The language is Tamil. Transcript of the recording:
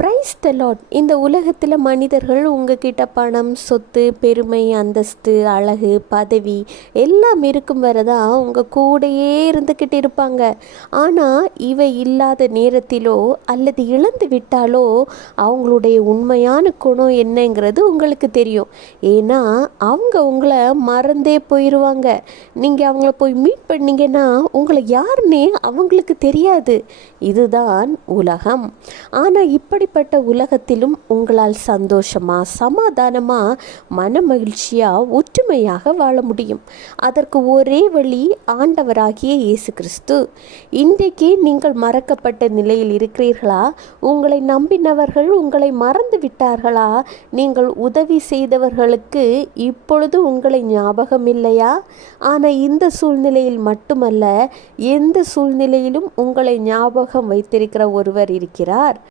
Praise the Lord. இந்த உலகத்தில் மனிதர்கள் உங்ககிட்ட பணம், சொத்து, பெருமை, அந்தஸ்து, அழகு, பதவி எல்லாம் இருக்கும் வரை தான் உங்கள் கூடையே இருந்துக்கிட்டு இருப்பாங்க. ஆனால் இவை இல்லாத நேரத்திலோ அல்லது இழந்து விட்டாலோ அவங்களுடைய உண்மையான குணம் என்னங்கிறது உங்களுக்கு தெரியும். ஏன்னா அவங்க உங்களை மறந்தே போயிடுவாங்க. நீங்கள் அவங்கள போய் மீட் பண்ணீங்கன்னா உங்களை யாருன்னே அவங்களுக்கு தெரியாது. இதுதான் உலகம். ஆனால் இப்படிப்பட்ட உலகத்திலும் உங்களால் சந்தோஷமாக, சமாதானமாக, மன மகிழ்ச்சியாக, ஒற்றுமையாக வாழ முடியும். அதற்கு ஒரே வழி ஆண்டவராகிய இயேசு கிறிஸ்து. இன்றைக்கு நீங்கள் மறக்கப்பட்ட நிலையில் இருக்கிறீர்களா? உங்களை நம்பினவர்கள் உங்களை மறந்து விட்டார்களா? நீங்கள் உதவி செய்தவர்களுக்கு இப்பொழுது உங்களை ஞாபகம் இல்லையா? ஆனால் இந்த சூழ்நிலையில் மட்டுமல்ல, எந்த சூழ்நிலையிலும் உங்களை ஞாபகம் வைத்திருக்கிற ஒருவர் இருக்கிறார்.